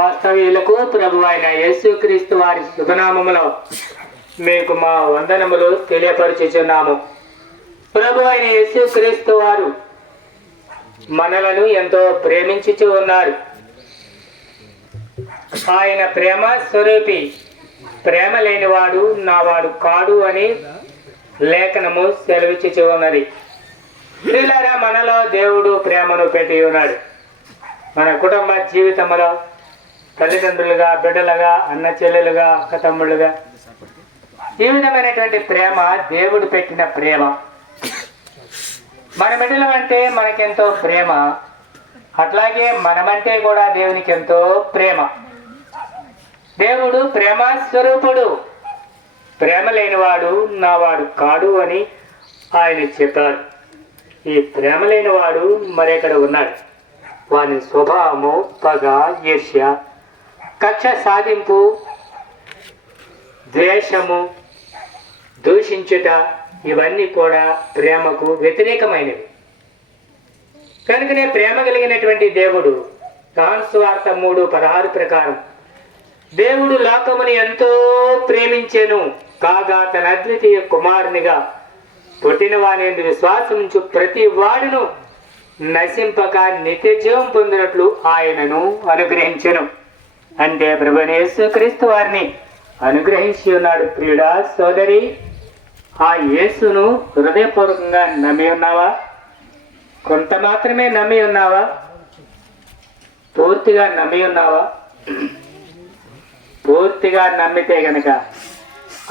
వాస్తవ్యులకు ప్రభు అయిన యేసుక్రీస్తు వారి శుభనామములో మీకు మా వందనములు తెలియపరుచుచున్నాము. ప్రభు అయిన యేసుక్రీస్తు వారు మనలను ఎంతో ప్రేమించుచు ఉన్నారు. ఆయన ప్రేమ స్వరూపి, ప్రేమ లేనివాడు నావాడు కాడు అని లేఖనము సెలవిచ్చుచు ఉన్నది. ప్రియులారా, మనలో దేవుడు ప్రేమను పెట్టి ఉన్నాడు. మన కుటుంబ జీవితంలో తల్లిదండ్రులుగా, బిడ్డలుగా, అన్న చెల్లెలుగా, అక్క తమ్ముళ్ళుగా ఈ విధమైనటువంటి ప్రేమ దేవుడు పెట్టిన ప్రేమ. మన బిడ్డలం అంటే మనకెంతో ప్రేమ, అట్లాగే మనమంటే కూడా దేవునికి ఎంతో ప్రేమ. దేవుడు ప్రేమ స్వరూపుడు, ప్రేమ లేనివాడు నావాడు కాడు అని ఆయన చెప్పారు. ఈ ప్రేమ లేనివాడు మరెక్కడ ఉన్నాడు? వాని స్వభావము పగ, ఈర్ష్య, కక్ష సాధింపు, ద్వేషము, దూషించుట ఇవన్నీ కూడా ప్రేమకు వ్యతిరేకమైనవి. కనుకనే ప్రేమ కలిగినటువంటి దేవుడు యోహాను సువార్త 3:16 ప్రకారం దేవుడు లోకముని ఎంతో ప్రేమించెను కాగా తన అద్వితీయ కుమారునిగా పుట్టిన వాని యందు విశ్వాసముంచు ప్రతి వాడును నశింపక నిత్య జీవం పొందినట్లు ఆయనను అనుగ్రహించెను. అంటే ప్రభువైన యేసుక్రీస్తు వారిని అనుగ్రహించి ఉన్నాడు. ప్రియుడా, సోదరి, ఆ యేసును హృదయపూర్వకంగా నమ్మి ఉన్నావా? కొంత మాత్రమే నమ్మి ఉన్నావా? పూర్తిగా నమ్మి ఉన్నావా? పూర్తిగా నమ్మితే గనక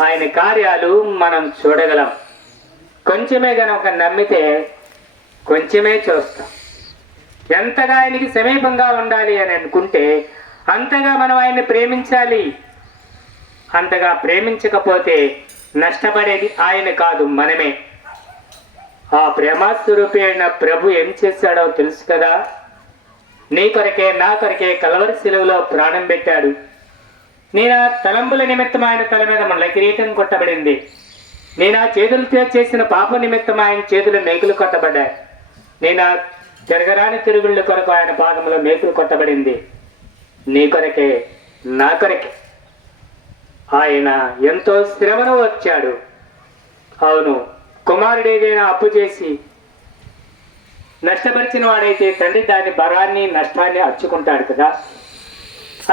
ఆయన కార్యాలు మనం చూడగలం. కొంచెమే గనక నమ్మితే కొంచెమే చూస్తాం. ఎంతగా ఆయనకి సమీపంగా ఉండాలి అని అనుకుంటే అంతగా మనం ఆయన్ని ప్రేమించాలి. అంతగా ప్రేమించకపోతే నష్టపడేది ఆయన కాదు, మనమే. ఆ ప్రేమస్వరూపి అయిన ప్రభు ఏం చేశాడో తెలుసు కదా. నీ కొరకే నా కొరకే కలవరి శిలువలో ప్రాణం పెట్టాడు. నేను ఆ తలంపుల నిమిత్తం ఆయన తల మీద ముళ్ళ కిరీటం కొట్టబడింది. నేను ఆ చేతులతో చేసిన పాప నిమిత్తం ఆయన చేతులు మేకులు కొట్టబడ్డాయి. నేను ఆ తిరగరాని తిరుగుళ్ళ కొరకు ఆయన పాదములో మేకులు కొట్టబడింది. నీ కొరకే నా కొరకే ఆయన ఎంతో శ్రమను వచ్చాడు. అవును, కుమారుడు ఏదైనా అప్పు చేసి నష్టపరిచిన వాడైతే తండ్రి దాని భారాన్ని, నష్టాన్ని అర్చుకుంటాడు కదా.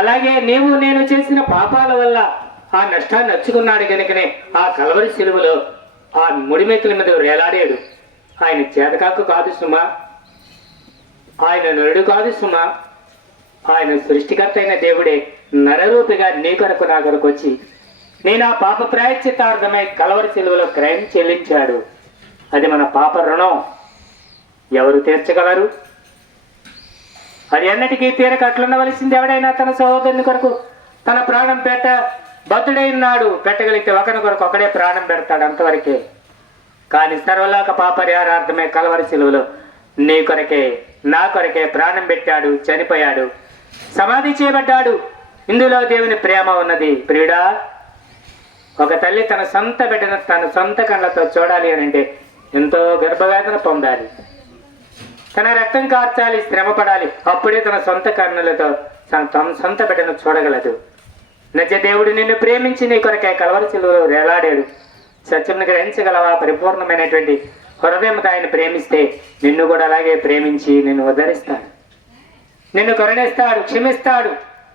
అలాగే నీవు నేను చేసిన పాపాల వల్ల ఆ నష్టాన్ని అర్చుకున్నాడు కనుకనే ఆ కలవరి శిలువలో ఆ ముడిమెక్కుల మీద వేలాడాడు. ఆయన చేతకాకు కాదు సుమా, ఆయన నరుడు కాదు సుమా, ఆయన సృష్టికర్త అయిన దేవుడే నరరూపిగా నీ కొరకు నా కొరకు వచ్చి నేను ఆ పాప ప్రాయశ్చిత్తార్థమై కలవరి శిలువలో క్రయం చెల్లించాడు. అది మన పాప రుణం. ఎవరు తీర్చగలరు? అది ఎన్నటికీ తీరక అట్లుండవలసింది. ఎవడైనా తన సహోదరుని కొరకు తన ప్రాణం బద్ధుడైనాడు. పెట్టగలిగితే ఒకరి కొరకు ఒకడే ప్రాణం పెడతాడు, అంతవరకే. కానీ సర్వలోక పాపరిహారార్థమే కలవరి శిలువలో నీ కొరకే నా కొరకే ప్రాణం పెట్టాడు, చనిపోయాడు, సమాధి చేయబడ్డాడు. ఇందులో దేవుని ప్రేమ ఉన్నది. ప్రియుడా, ఒక తల్లి తన సొంత బిడ్డను తన సొంత కళ్ళతో చూడాలి అని అంటే ఎంతో గర్భవేదన పొందాలి, తన రక్తం కార్చాలి, శ్రమ పడాలి. అప్పుడే తన సొంత కన్నులతో తన సొంత బిడ్డను చూడగలదు. నిజ దేవుడు నిన్ను ప్రేమించి నీ కొరకై కలవరి శిలువలో వేలాడాడు. సత్యం గ్రహించగలవా? పరిపూర్ణమైనటువంటి హృదయంతో ఆయన ప్రేమిస్తే నిన్ను కూడా అలాగే ప్రేమించి నిన్ను ఉద్ధరిస్తాడు, నిన్ను కరుణిస్తాడు, క్షమిస్తాడు,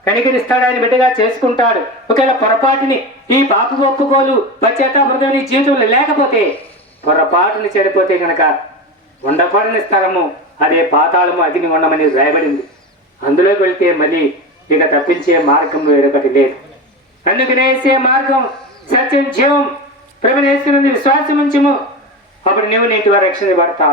కనికరిస్తాడు, ఆయన బిడ్డగా చేసుకుంటాడు. ఒకవేళ పొరపాటుని ఈ పాప ఒప్పుకోలు పశ్చాత్తాపం నీ జీవితంలో లేకపోతే, పొరపాటుని చెడిపోతే కనుక ఉండకూడని స్థలము అదే పాతాళము, అగ్ని ఉండమని రాయబడింది. అందులోకి వెళ్తే మళ్ళీ ఇక తప్పించే మార్గం వేరొకటి లేదు. అందుకనేసే మార్గం, సత్యం, జీవం ప్రభువుని యేసునందు విశ్వాసం ఉంచుము. అప్పుడు నీవు నీటి వారు రక్షణ పడతావు.